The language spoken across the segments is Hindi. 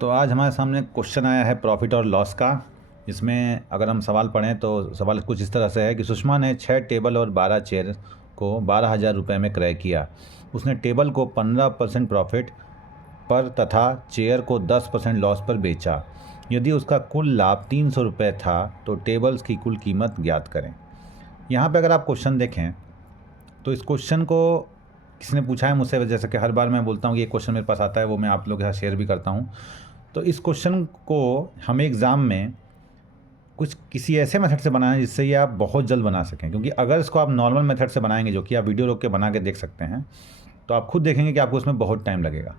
तो आज हमारे सामने क्वेश्चन आया है प्रॉफिट और लॉस का। इसमें अगर हम सवाल पढ़ें तो सवाल कुछ इस तरह से है कि सुषमा ने 6 टेबल और 12 चेयर को 12,000 रुपये में क्रय किया। उसने टेबल को 15% प्रॉफिट पर तथा चेयर को 10% लॉस पर बेचा। यदि उसका कुल लाभ 300 रुपये था तो टेबल्स की कुल कीमत ज्ञात करें। यहाँ पे अगर आप क्वेश्चन देखें तो इस क्वेश्चन को किसने पूछा है मुझसे, जैसे कि हर बार मैं बोलता हूँ कि ये क्वेश्चन मेरे पास आता है, वो मैं आप लोगों के साथ शेयर भी करता हूँ। तो इस क्वेश्चन को हमें एग्ज़ाम में कुछ किसी ऐसे मेथड से बनाना है जिससे ये आप बहुत जल्द बना सकें, क्योंकि अगर इसको आप नॉर्मल मेथड से बनाएंगे, जो कि आप वीडियो रोक के बना के देख सकते हैं, तो आप खुद देखेंगे कि आपको उसमें बहुत टाइम लगेगा।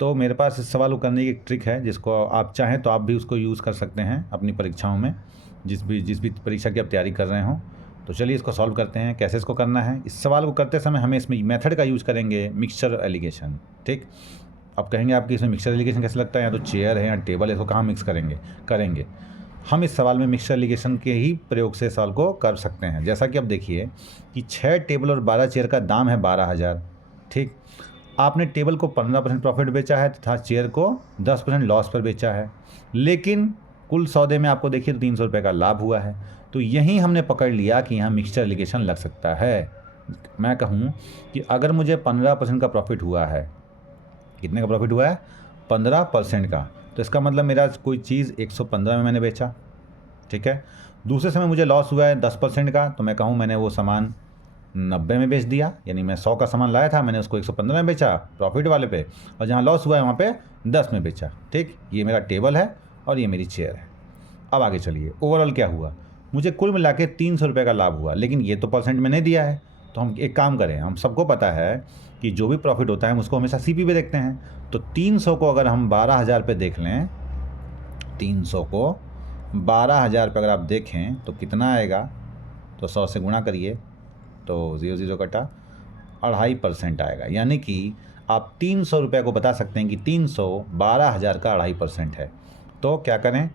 तो मेरे पास इस सवाल को करने की एक ट्रिक है, जिसको आप चाहें तो आप भी उसको यूज़ कर सकते हैं अपनी परीक्षाओं में, जिस भी परीक्षा की आप तैयारी कर रहे हों। तो चलिए इसको सॉल्व करते हैं। कैसे इसको करना है, इस सवाल को करते समय हमें इसमें मेथड का यूज़ करेंगे, मिक्सचर एलिगेशन। ठीक, अब कहेंगे आपकी इसमें मिक्सचर एलिगेशन कैसे लगता है, या तो चेयर है या टेबल है, इसको कहाँ मिक्स करेंगे। हम इस सवाल में मिक्सचर एलिगेशन के ही प्रयोग से सवाल को कर सकते हैं। जैसा कि अब देखिए कि 6 टेबल और 12 चेयर का दाम है 12,000। ठीक, आपने टेबल को 15% प्रॉफिट बेचा है तथा चेयर को 10% लॉस पर बेचा है, लेकिन कुल सौदे में आपको देखिए तो 300 रुपये का लाभ हुआ है। तो यहीं हमने पकड़ लिया कि यहाँ मिक्सचर एलिगेशन लग सकता है। मैं कहूँ कि अगर मुझे 15% का प्रॉफिट हुआ है, कितने का प्रॉफिट हुआ है, 15% का, तो इसका मतलब मेरा कोई चीज़ 115 में मैंने बेचा। ठीक है, दूसरे समय मुझे लॉस हुआ है 10% का, तो मैं कहूँ मैंने वो सामान 90 में बेच दिया, यानी मैं 100 का सामान लाया था, मैंने उसको 115 में बेचा प्रॉफिट वाले पे, और जहाँ लॉस हुआ है वहाँ पे 10 में बेचा। ठीक, ये मेरा टेबल है और ये मेरी चेयर है। अब आगे चलिए, ओवरऑल क्या हुआ, मुझे कुल मिला के 300 रुपये का लाभ हुआ, लेकिन ये तो परसेंट में नहीं दिया है। तो हम एक काम करें, हम सबको पता है कि जो भी प्रॉफिट होता है हम उसको हमेशा सीपी पे देखते हैं। तो 300 को अगर हम 12,000 पे देख लें, 300 को 12,000 पे अगर आप देखें तो कितना आएगा, तो 100 से गुणा करिए तो 0 कटा 2.5% आएगा। यानी कि आप 300 रुपये को बता सकते हैं कि 300 12,000 का 2.5% है। तो क्या करें,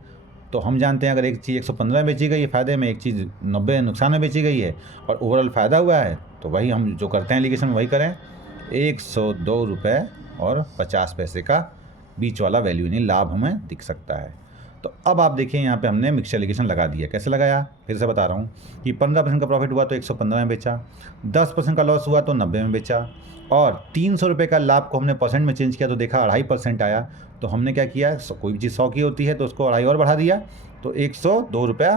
तो हम जानते हैं अगर एक चीज़ 115 में बेची गई है फ़ायदे में, एक चीज़ 90 नुकसान में बेची गई है और ओवरऑल फ़ायदा हुआ है, तो वही हम जो करते हैं एलिगेशन वही करें। 102 रुपये और 50 पैसे का बीच वाला वैल्यू, यानी लाभ हमें दिख सकता है। तो अब आप देखिए यहाँ पे हमने मिक्सचर एलिगेशन लगा दिया। कैसे लगाया, फिर से बता रहा हूँ कि 15% का प्रॉफिट हुआ तो 115 में बेचा, 10% का लॉस हुआ तो 90 में बेचा, और 300 रुपये का लाभ को हमने परसेंट में चेंज किया तो देखा 2.5% आया। तो हमने क्या किया, कोई भी चीज़ 100 की होती है तो उसको 2.5 और बढ़ा दिया, तो 102 रुपया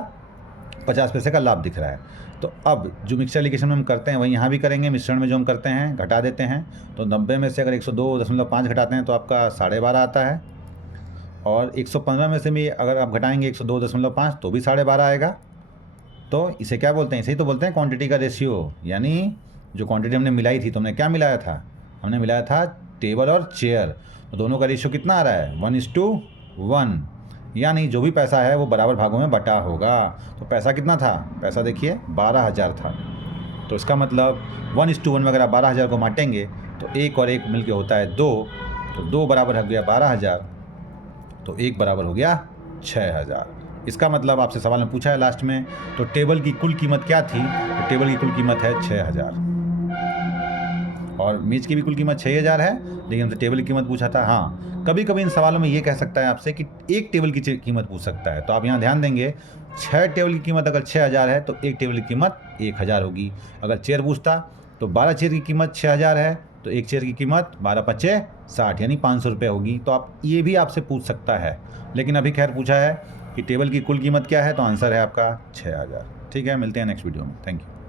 50 पैसे का लाभ दिख रहा है। तो अब जो मिक्सचर एलिगेशन में हम करते हैं वही यहाँ भी करेंगे। मिश्रण में जो हम करते हैं घटा देते हैं, तो 90 में से अगर 102.5 घटाते हैं तो आपका 12.5 आता है, और 115 में से भी अगर आप घटाएंगे 102.5 तो भी 12.5 आएगा। तो इसे क्या बोलते हैं, इसे ही तो बोलते हैं क्वांटिटी का रेशियो। यानी जो क्वांटिटी हमने मिलाई थी तो हमने क्या मिलाया था, हमने मिलाया था टेबल और चेयर, तो दोनों का रेशियो कितना आ रहा है, 1:1। यानी जो भी पैसा है वो बराबर भागों में बटा होगा। तो पैसा कितना था, पैसा देखिए 12,000 था, तो इसका मतलब 1:1 में अगर आप 12,000 को बांटेंगे तो 1 और 1 मिलके होता है 2, तो 2 बराबर हो गया 12,000, तो 1 बराबर हो गया 6,000। इसका मतलब आपसे सवाल में पूछा है लास्ट में, तो टेबल की कुल कीमत क्या थी, तो टेबल की कुल कीमत है 6,000, और मेज की भी कुल कीमत 6,000 है, लेकिन हमसे टेबल की कीमत पूछा था। हाँ, कभी कभी इन सवालों में ये कह सकता है आपसे कि एक टेबल की कीमत पूछ सकता है, तो आप यहाँ ध्यान देंगे 6 टेबल की कीमत अगर 6,000 है तो एक टेबल की कीमत 1,000 होगी। अगर चेयर पूछता तो 12 चेयर की कीमत 6,000 है, तो एक चेयर की कीमत 12×5 = 60, यानी 500 रुपये होगी। तो आप ये भी आपसे पूछ सकता है, लेकिन अभी खैर पूछा है कि टेबल की कुल कीमत क्या है, तो आंसर है आपका 6,000। ठीक है, मिलते हैं नेक्स्ट वीडियो में। Thank you.